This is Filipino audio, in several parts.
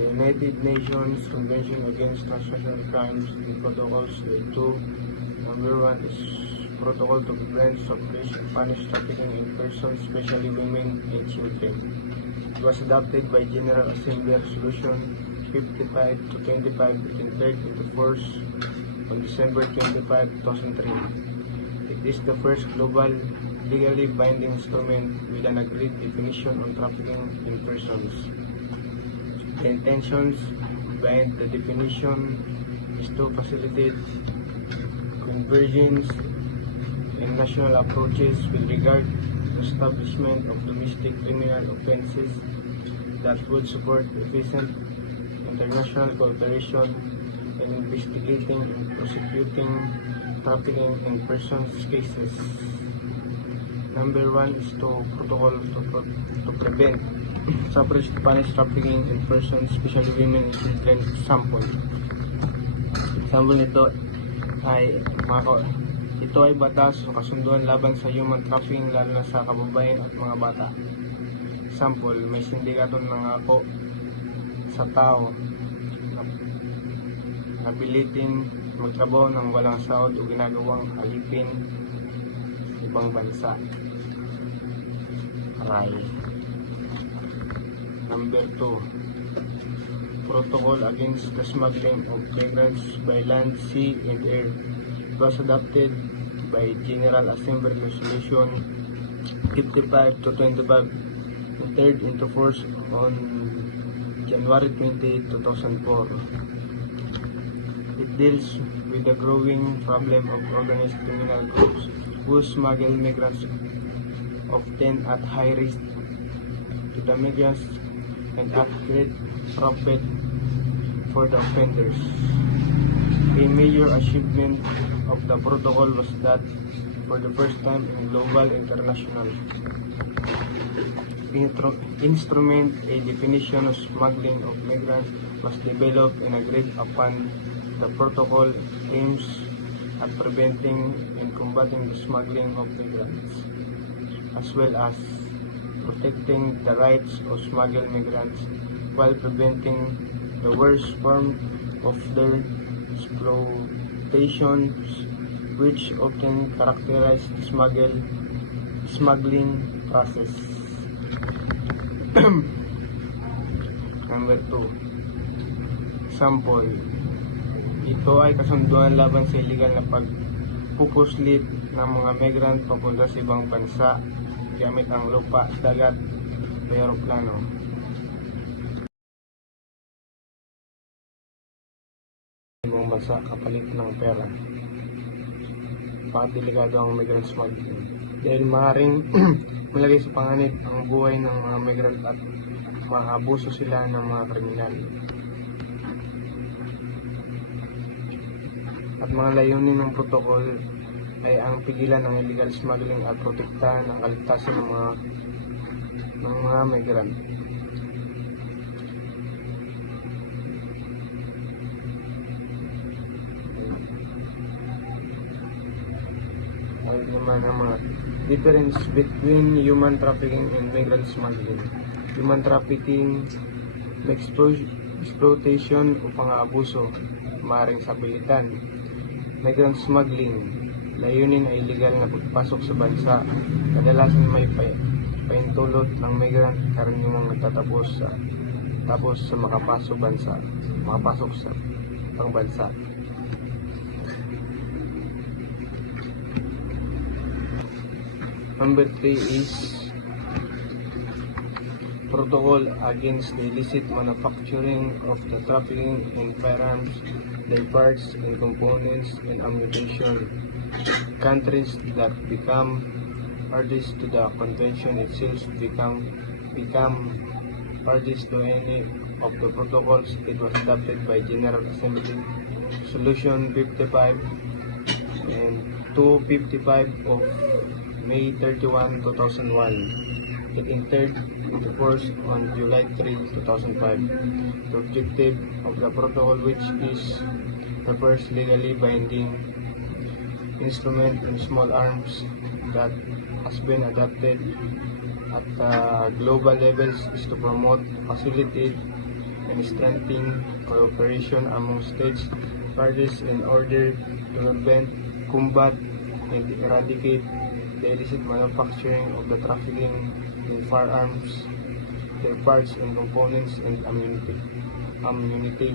The United Nations Convention Against Transnational Crimes and Protocols, the two. Number 1 is Protocol to prevent, suppress, and punish trafficking in persons, especially women and children. It was adopted by General Assembly Resolution 55 to 25 entered into force on December 25, 2003. It is the first global legally binding instrument with an agreed definition on trafficking in persons. The intentions behind the definition is to facilitate convergence in national approaches with regard to establishment of domestic criminal offenses that would support efficient international cooperation in investigating and prosecuting trafficking in persons cases. Number 1 is to protocol to prevent, suppress, punish trafficking in persons, especially women and children. Sample nito ay ito ay batas o kasunduan laban sa human trafficking, lalo na sa kababayan at mga bata. Sample, may sindikato nangako sa tao na pilitin magtrabaho ng walang sahod o ginagawang alipin sa ibang bansa. Aray. Number 2, Protocol Against the Smuggling of Migrants by Land, Sea, and Air. It was adopted by General Assembly Resolution 55 to 25, entered into force on January 20, 2004. It deals with the growing problem of organized criminal groups who smuggle migrants, often at high risk to the migrants and at great profit for the offenders. A major achievement of the protocol was that for the first time in global international instrument, a definition of smuggling of migrants was developed and agreed upon. The protocol aims at preventing and combating the smuggling of migrants, as well as protecting the rights of smuggled migrants while preventing the worst form of their exploitation, which often characterize the smuggling process. Number 2, sample. Ito ay kasunduan laban sa illegal na pagpupuslit ng mga migrant papunta sa ibang bansa gamit ang lupa, dagat, o aeroplano. Ibang bansa kapalit ng pera. Delikado ang migrant smuggling dahil maaaring malagay sa panganib ang buhay ng mga migrant at maabuso sila ng mga kriminal. At mga layunin ng protocol ay ang pigilan ng illegal smuggling at protektahan ang kaligtasan ng mga migrant. Ay naman ang mga difference between human trafficking and migrant smuggling. Human trafficking, exploitation o pang-aabuso, maaaring sapilitan. Migrant smuggling, layunin ay illegal na pagpasok sa bansa. Kadalasan may paintulot ng migrant, karaniwang nagtatapos sa makapasok sa pang bansa. Number 3 is Protocol Against the Illicit Manufacturing of the Trafficking in Firearms, their parts and components, and ammunition. Countries that become parties to the convention itself become parties to any of the protocols. It was adopted by General Assembly Resolution 55 and 255 of May 31, 2001. It entered into force on July 3, 2005. The objective of the protocol, which is the first legally binding instrument in small arms that has been adopted at global levels, is to promote, facilitate, and strengthening cooperation among states parties in order to prevent, combat, and eradicate the illicit manufacturing of the trafficking in firearms, their parts and components, and ammunition.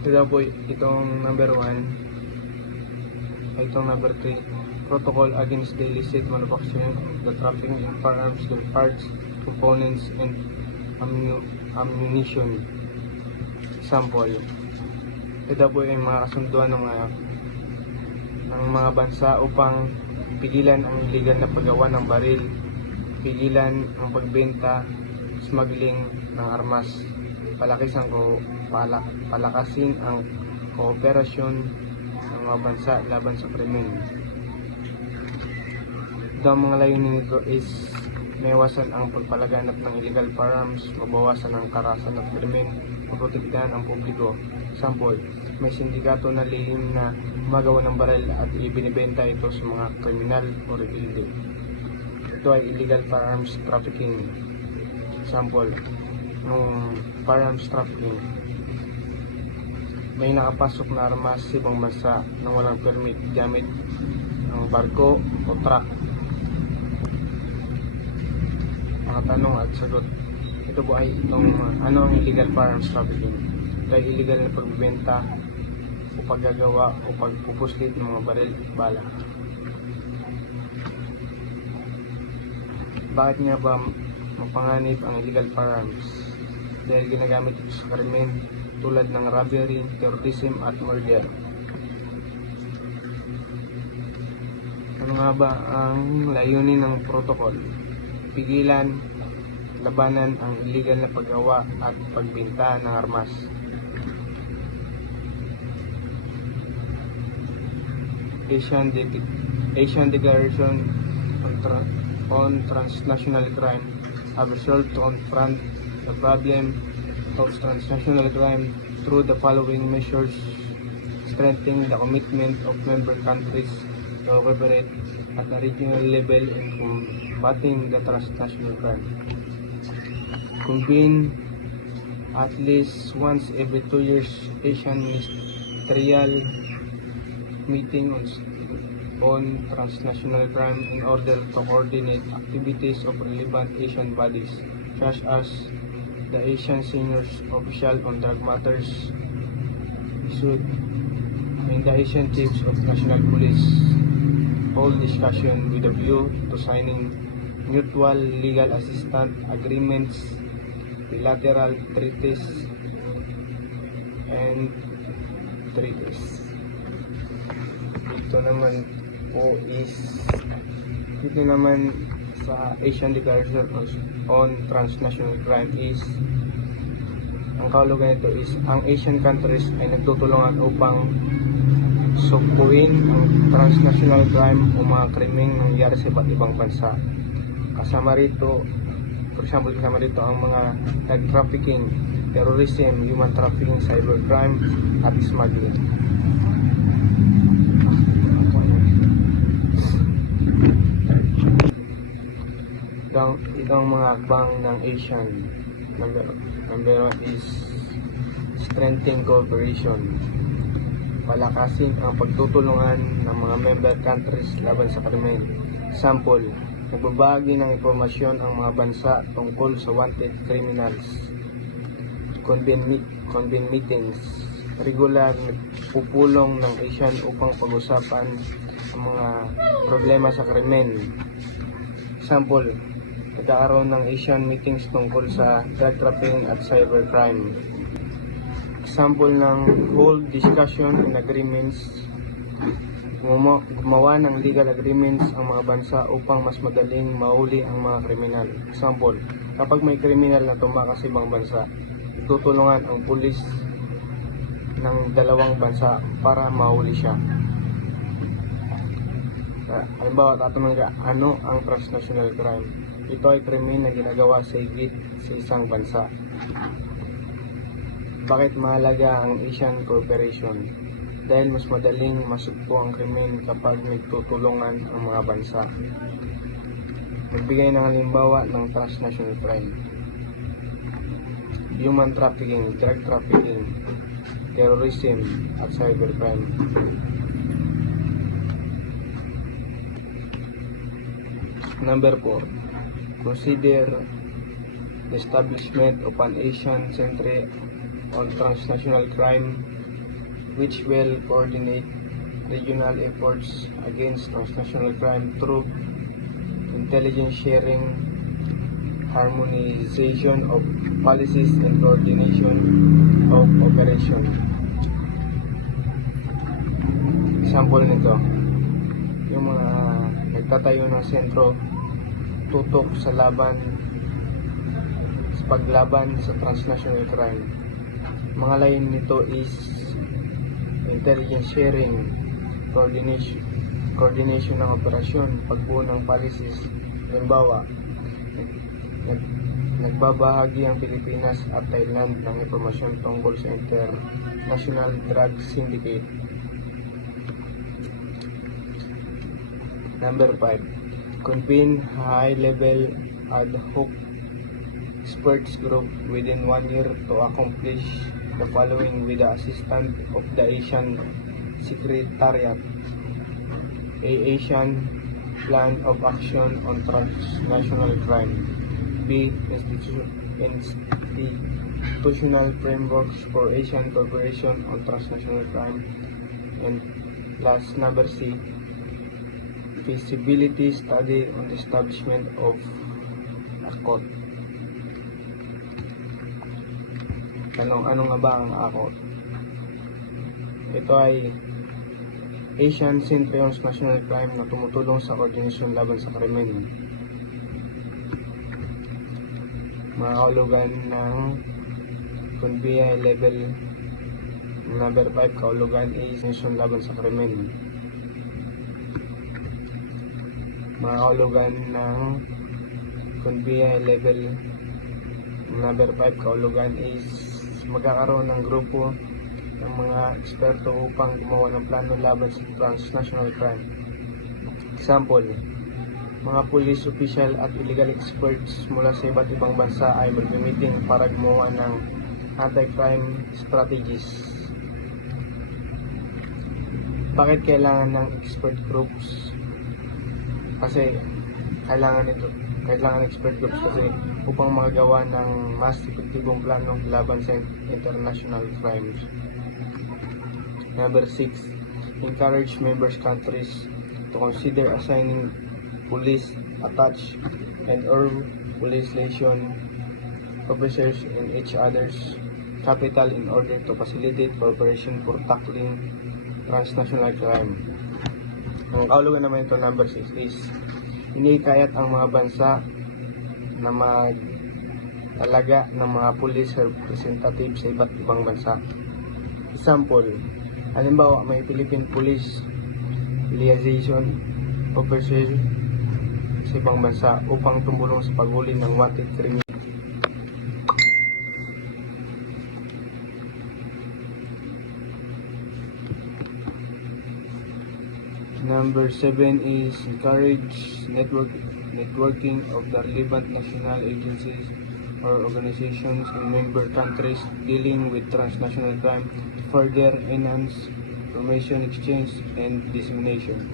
Ito po itong number 1. Itong number 3, Protocol Against the Illicit Manufacturing of the Trafficking in Firearms, their parts, components, and ammunition. Example, ito po yung mga kasunduan ng mga bansa upang pigilan ang illegal na paggawa ng baril, pigilan ang pagbenta, smuggling ng armas, palakasin ang kooperasyon ng mga bansa laban sa krimen. Ito ang mga layunin nito is maiwasan ang pagpalaganap ng illegal firearms, mabawasan ang karahasan ng krimen, maprotektahan ang publiko. Example, may sindikato na lihim na gumagawa ng baril at ibinibenta ito sa mga kriminal o rebelde. Ito ay illegal firearms trafficking. Example, ng firearms trafficking, may nakapasok na armas sa ibang bansa nang walang permit gamit ng barko o truck. Mga tanong at sagot. Ito po ay ano ang illegal firearms trafficking? Ito ay illegal na pagbenta o paggagawa o pagpupuslit ng mga baril at bala. Bakit nga ba mapanganib ang illegal firearms? Dahil ginagamit ito sa krimen tulad ng robbery, terrorism at murder. Ano nga ba ang layunin ng protocol? Pigilan, labanan ang illegal na paggawa at pagbenta ng armas. Asian Declaration on Transnational Crime have resolved to confront the problem of transnational crime through the following measures: strengthening the commitment of member countries to cooperate at the regional level in combating the transnational crime. Convene at least once every 2 years Asian ministerial meeting on transnational crime in order to coordinate activities of relevant Asian bodies such as the Asian Senior Official on Drug Matters and the Asian Chiefs of National Police hold discussion with a view to signing mutual legal assistance agreements, bilateral treaties, and treaties. Ito naman sa Asian Declaration on Transnational Crime is, ang kahulugan nito is, ang Asian countries ay nagtutulungan upang sugpuin ang transnational crime o mga krimeng nangyayari sa iba't ibang bansa. Kasama rito ang mga drug trafficking, terrorism, human trafficking, cybercrime, at smuggling. Itong mga hakbang ng Asian. Number 1 is strengthening cooperation. Palakasin ang pagtutulungan ng mga member countries laban sa krimen. Example, nagbabahagi ng impormasyon ang mga bansa tungkol sa wanted criminals. Convene meetings. Regular pupulong ng Asian upang pag-usapan ang mga problema sa krimen. Example, nagkakaroon ng Asian meetings tungkol sa drug trafficking at cybercrime. Example ng hold discussion and agreements. Gumawa ng legal agreements ang mga bansa upang mas madaling mahuli ang mga kriminal. Example, kapag may kriminal na tumakas sa ibang bansa, tutulungan ang pulis ng dalawang bansa para mahuli siya. Halimbawa, tatanong ka, ano ang transnational crime? Ito ay krimen na ginagawa sa higit sa isang bansa. Bakit mahalaga ang Asian cooperation? Dahil mas madaling masugpo ang krimen kapag nagtutulungan ang mga bansa. Magbigay ng halimbawa ng transnational crime: human trafficking, drug trafficking, terrorism, at cybercrime. Number 4. Consider the establishment of an Asian Center on Transnational Crime which will coordinate regional efforts against transnational crime through intelligence sharing, harmonization of policies, and coordination of operation. Example nito, yung mga nagtatayo ng sentro tutok sa paglaban sa transnational crime. Mga layon nito is intelligence sharing, coordination ng operasyon, pagbuo ng policies. Halimbawa, nagbabahagi ang Pilipinas at Thailand ng impormasyon tungkol sa international drug syndicate. Number 5. Convene high-level ad hoc experts group within 1 year to accomplish the following with the assistance of the Asian Secretariat: A. Asian Plan of Action on Transnational Crime. B. Institutional Frameworks for Asian Cooperation on Transnational Crime. And last, number C. Feasibility Study on the Establishment of ACOT. Ano nga ba ang ACOT? Ito ay Asian Center on National Crime na tumutulong sa koordinasyon laban sa krimen. Mga kahulugan ng NBI level number 5, kahulugan is koordinasyon laban sa krimen. Mga kahulugan ng NBI level number 5, kahulugan is magkakaroon ng grupo ng mga eksperto upang gumawa ng plano laban sa transnational crime. Example, mga police official at illegal experts mula sa iba't ibang bansa ay mag-meeting para gumawa ng anti-crime strategies. Bakit kailangan ng expert groups? Kasi kailangan expert groups kasi upang magawa ng mas epektibong plano laban sa international crimes. Number 6. Encourage member countries to consider assigning police attached and/or police liaison officers in each other's capital in order to facilitate cooperation for tackling transnational crime. Ang kahulugan naman ito, number 6, is inikayat ang mga bansa na magtalaga ng mga police representative sa iba't ibang bansa. Example, halimbawa may Philippine Police Liaison Officer sa ibang bansa upang tumulong sa paghuli ng wanted criminal. Number 7 is encourage networking of the relevant national agencies or organizations in member countries dealing with transnational crime to further enhance information exchange and dissemination.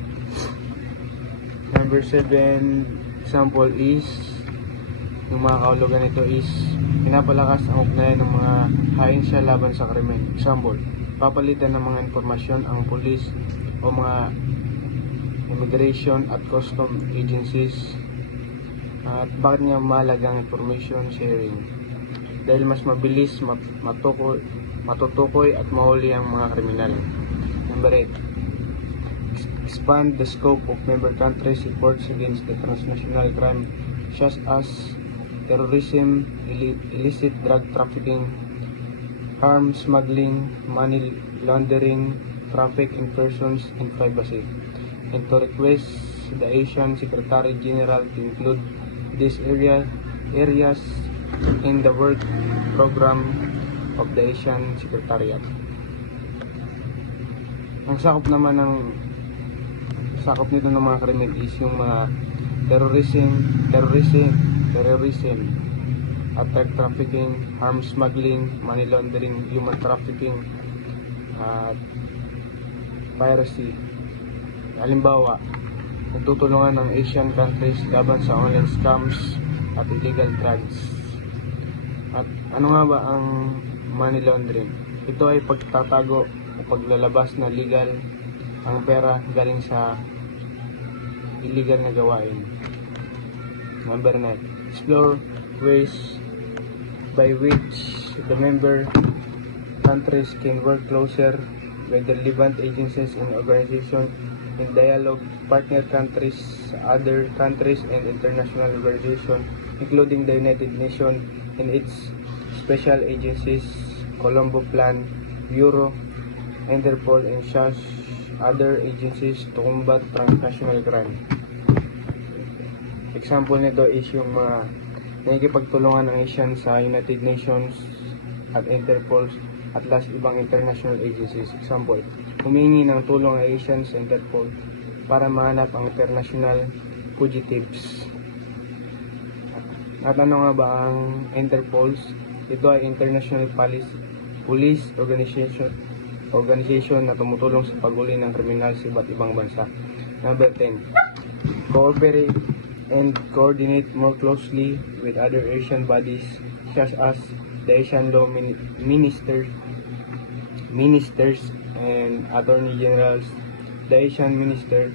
Number 7 example is, yung mga kahulugan nito is pinapalakas ang ugnayan ng mga ahensya laban sa krimen. Example, papalitan ng mga informasyon ang pulis o mga immigration at custom agencies. At bakit nga mahalagang information sharing? Dahil mas mabilis matutukoy at mahuli ang mga kriminal. Number 8. Expand the scope of member countries' efforts against the transnational crime such as terrorism, illicit drug trafficking, arms smuggling, money laundering, traffic in persons, and privacy, and to request the Asian Secretary General to include these areas in the work program of the Asian Secretariat. Ang sakop nito ng mga krimen is yung mga terrorism, attack trafficking, arms smuggling, money laundering, human trafficking, at piracy. Halimbawa, nagtutulungan ng Asian countries laban sa online scams at illegal drugs. At ano nga ba ang money laundering? Ito ay pagtatago o paglalabas na legal ang pera galing sa illegal na gawain. Number 9. Explore ways by which the member countries can work closer with the relevant agencies and organizations in dialogue, partner countries, other countries, and international organizations, including the United Nations and its special agencies, Colombo Plan, Bureau, Interpol, and such other agencies to combat transnational crime. Example nito is yung mga nakikipagtulungan ng Asian sa United Nations at Interpol at last ibang international agencies. Example, humingi ng tulong ang Asian sa Interpol para mahanap ang international fugitives. At ano nga ba ang Interpol? Ito ay International Police Organization na tumutulong sa paghuli ng kriminal sa iba't ibang bansa. Number 10. Cooperate and coordinate more closely with other Asian bodies such as the Asian Law Ministers and Attorney Generals, the Asian Minister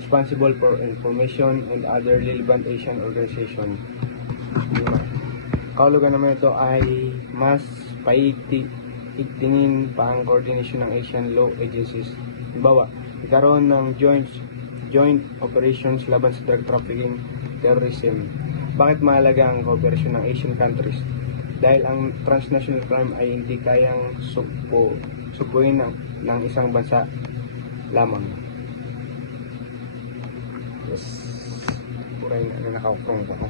responsible for information, and other relevant Asian organizations. Kahulugan naman ito ay mas paigtingin pa ang coordination ng Asian law agencies. Halimbawa, ikaroon ng joint operations laban sa drug trafficking, terrorism. Bakit mahalaga ang cooperation ng Asian countries? Dahil ang transnational crime ay hindi kayang supuin ng isang bansa lamang. Yes. Puray na nakaukrong ako.